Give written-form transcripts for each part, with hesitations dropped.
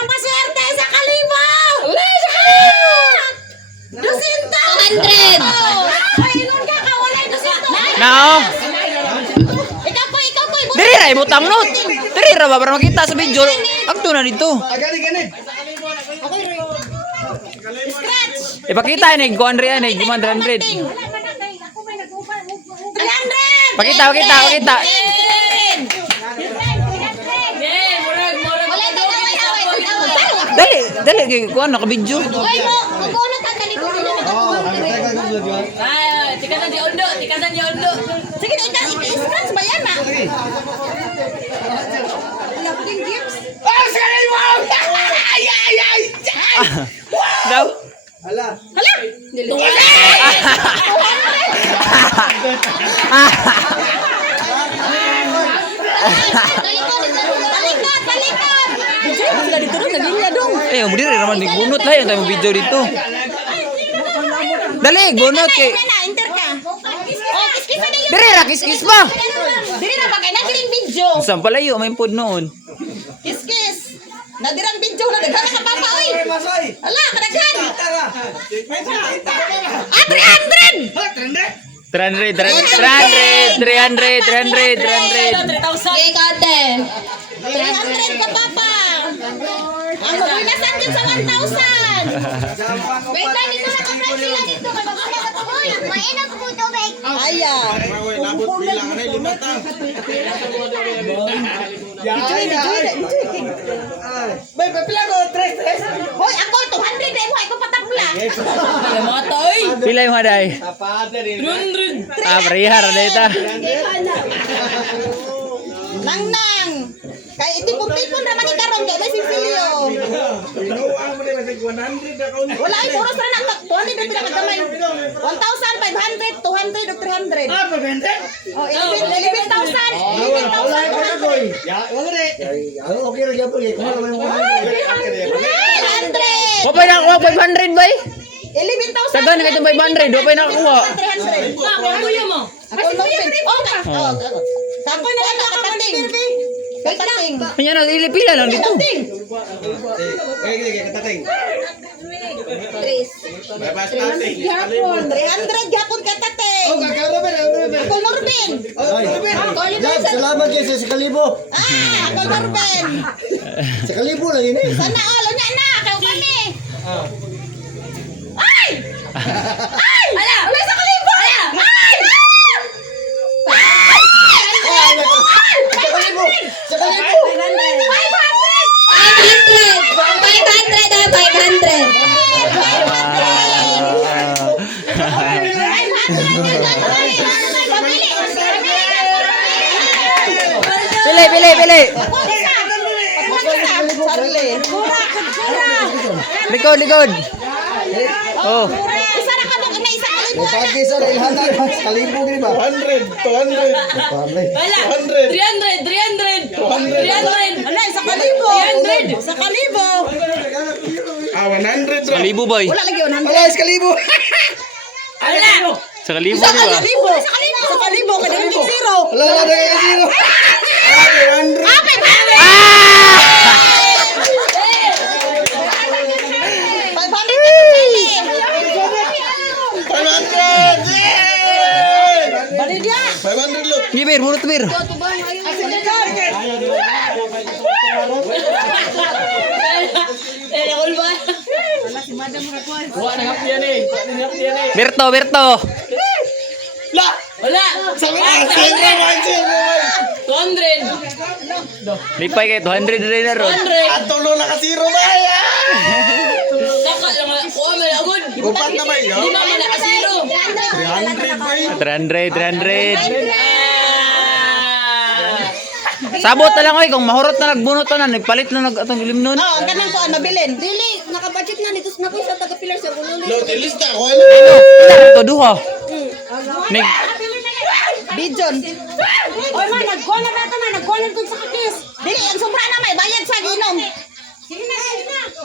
Ang maswerte sa kalibo! Wala sa kalibo! 200! 200! Ayun ka, kawalay 200! Nao. Ikaw po! Diri ra ibutang not. Diri ra ba para makita sa video. Agto na dito. Scratch! Ipakita ni 200 ni 100. 300! Pakita. Dali kay kuan naka video. Oy mo, kukuno ta kanito nila Tikasan di undo. Sige na scratch ba yan na? Lapin gifts. Daw. Hala. Talikod. Sila dito dong, nalinya dong. Diri ra man ni gunot lah yung tayo video dito. Dali gunot kay. Enter ka. Oh, kiskisa na yun. Diri ra kiskis ba? Diri na bagay na kiring video. Saan palayo may pod noon. Kiskis. Nadirang video na daghan ka papa oy. Ala, kadaghan. 300. 300. 3,000. Yay, kate. 300 ka papa. Ang mabunasan din sa 1,000. Wait lang, dito na ka-friend sila dito. Mainam po tubig. Aya. Hoy, ako 200 dai mo ay ko patapla. Pila yung haday? 300. Parihar data. Nang. Kay iti pupipon ra man ni karon kay may sisilyo. Wala ay puro sa na 200 na kadamay. 1,500, 200 ug 300. Oh, 300. Wapay na kuha 500 bay? 11,000. Sagan na kayo 500, wapay na kuha. 300. Ako nopin. Oh, kako na lang katating. Katating. Kanya na pila lang dito. Tris. 300 gapon katating. Ako Norbin. Salamat kayo sa kalibo. Ako Norbin. Sa kalibo lang yun eh. Sana all unya na kayo kami. Ay! Ay! Ala! Wala sa kalibo! Ay! Sa kalibo! Sa kalibo! 500! Pili. Charlie. Likod. Oh. Isa na ka mo na isa kalibo. Pagi sa ilhanan. Sa kalibo gini ba? 300. 300. Ala, sa kalibo. 300. Sa kalibo. 100. Sa kalibo boy. Wala lagi 100. Wala sa kalibo. Sa kalibo Sa di ba? kalibo. Sa kalibo. Kada yung zero. Wala na zero. 100. Ah, 500. 500 look. Gibir, murut bir. Berto. Wala. 200. Lipay kay 200 rin na ron. 200. Tulo na ka zero ba? Saka lang nga. Oo, may agod. Upat na ba yun? Hindi naman nakasiro. 300 ba yun? 300. Sabot na lang oy kung mahurot na nagbunot na nagpalit na atong ilim nun. Oh, kanang kuan mabilin. Dili, nakabudget na nito na ko sa taga-pillar sa gululi. No, tilista ko. To duha. Nig Bijon. Oy man, nagkuan na bata man, nagkuan ko sa kakis. Dili, ang sobra na may bayad sa ginom. Sige na.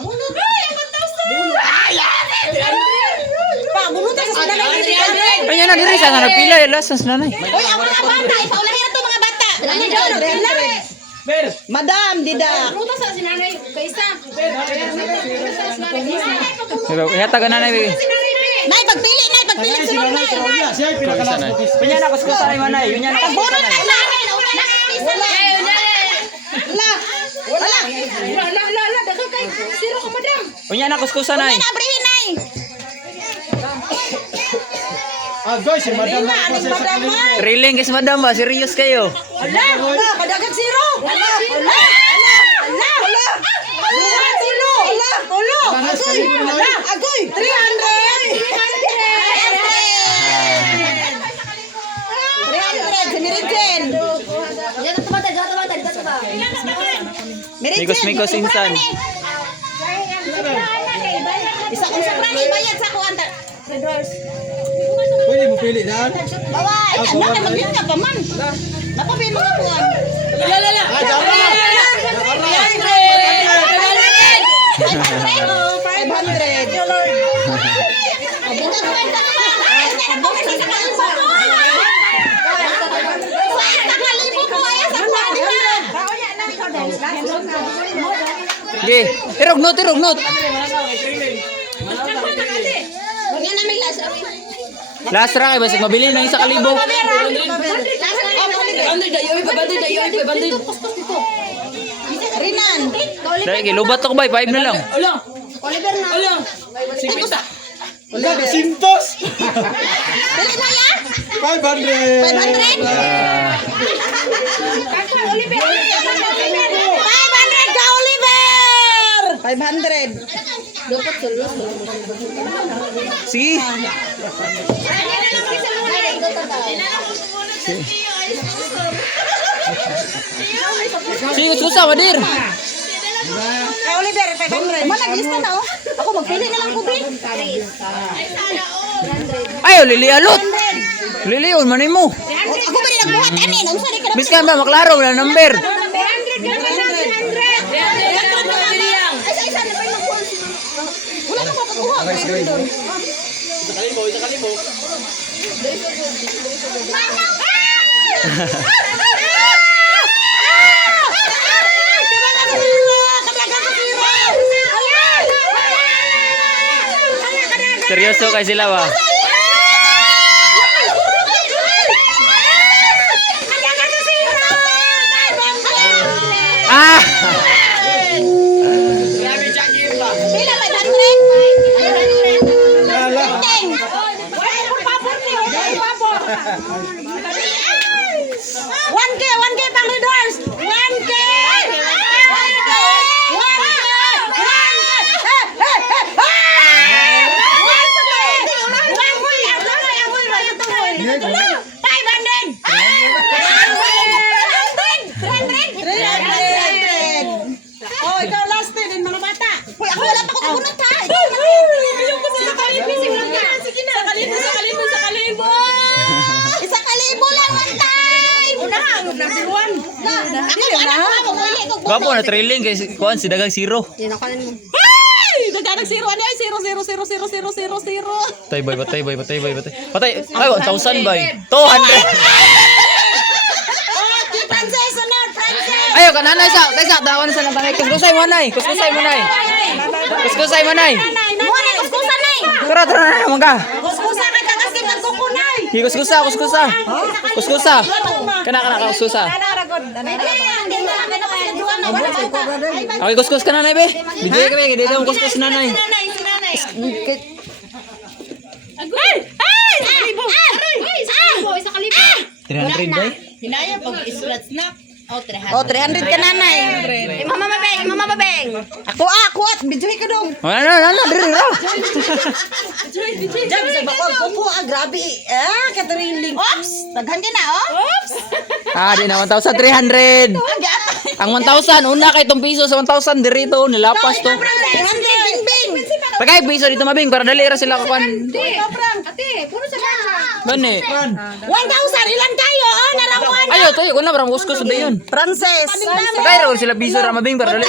Bunot. Ay, ang 1,000. Pa, bunot sa sinanay. Kanya na diri sa nagpila lasas nanay. Oy, ang mga bata, ipaulahin na to mga bata. Madam, dida. Pumunta sa sinanay, kaisa. Ihata ka nanay. Nay, pagpili, sunod nay. Siya ay pinakalas. Kunya na kuskusan ay manay. Yun yan. Bunot na lang. Wala. Wala. Kunya na kuskusan ay. Wala, abrihin nay. Ah, guys, si madam na Aning kasi sa madam kanila. ay. Riling kasi madam ba? Serious kayo. Wala, kadagat zero. Wala. Tulo. Agoy. 300. Si Mirijen. Jangan tumatay, jangan tumatay, jangan tumatay. Mirijen. Mikos-mikos insan. Isa kong sobrang ibayad sa kuwanta. Pwede mo pili daan. Bawal. Ano, maglit ka pa man. Napabi mga kuwan. Ah, jama. 500. Ge, tirugnot. Last ra kay basig mabili ng 1,000. Rinan. Dahil gilubat ako bay, 5 na lang. Oliver na. Sintos. Dali na ya. 500. 500 ka, Oliver! 500. Sige. Sige, susah wadir. Ka, Oliver, 500. Naglista na, oh. Ako, magpili na lang ko, Bin. Ayo lili alot. Lili on man mo. Ako ba rin nagbuhat, anin? Ang sari ka na. Biskan ba maklaro na number. Wala na makakuha. Seryoso kay sila ba? Ah! Pila, 1K pang leaders. 1K. Oh, ikaw last din mga bata. Hoy, ako wala pa ko kukunot ha. Isa kalibo lang mantay. Unang number 1. Gapo na trailing kay kuan si dagang zero. Ay, daganang zero ano ay 0. Patay bay. Patay. Ay 1,000 bay. 200. Princess, honor, princess. Ayo kananay sa. Taysa dawan sa nang kuskusay mo nay. Kuskusay mo nay. Muna, kuskusa nay. Tara na naman ka. Kuskusa ka tagas kay magkukunay. Kuskusa. Kana kuskusa. Okay, kuskus ka nanay be. Bigay ka be, hindi daw kuskus nanay. Ay! Isa kalibo. 300 bay. Hinaya pag islat snap. Oh, 300 ka nanay. Mama Babeng. Ako at bijuhi ka dong. Ano, diri ra. Jab sa bakod ko grabe. Catering link. Oops, daghan ka na Oops. Di na 1,300. Ang 1,000 una kay tong piso sa 1,000 dirito nilapas to. 300 bing. Tagay piso dito mabing para dali ra sila kakuan. Ate, puro sa bata. Gani. 1,000 ilan kayo? Narawan. Ayo tayo kun na para kuskus na yun. Princess. Tagay ra sila piso ra mabing para dali.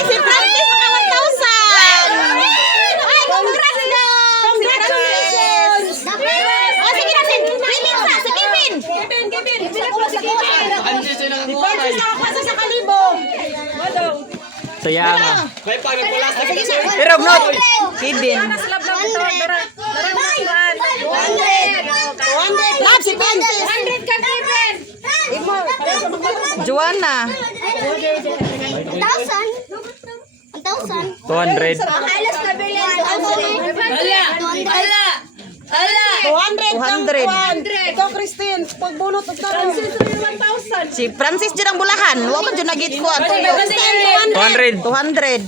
Si Francis mga 1,000. Ay, congrats dong. Congratulations. sayang. May pag nagpulastik. Pero not. Kidin. Lab, si Princess. 100 ka, Kevin. Joanna. 1,000. 200. Halos na bilhin. Hala. 200 kang 200. kuwan. Ikaw, Christine, pagbunot og tarong. Si Francis dyan ang bulahan. Huwag mo dyan nagit ko. 200. 200.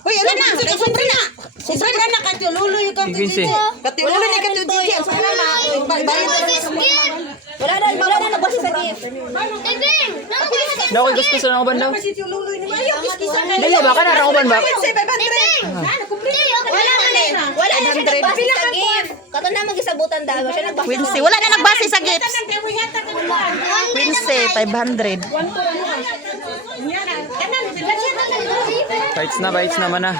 Uy, ano na? Sobra na. Sobra na. Katiululoy ka. Quince. Katiululoy na katiululoy. Sobra na. Bayad na sa mga. Wala na nagbasa sa gift. Daw ko gusto sa uban daw. Katiululoy na. Ayaw, kiskisan na. Dili ba ka na uban ba? Wala na siya nagbasa sa gift. Kato na mag-isabutan daw. Siya nagbasa. Quincy, wala na nagbase sa gifts. Quincy, 500. Bites na man na.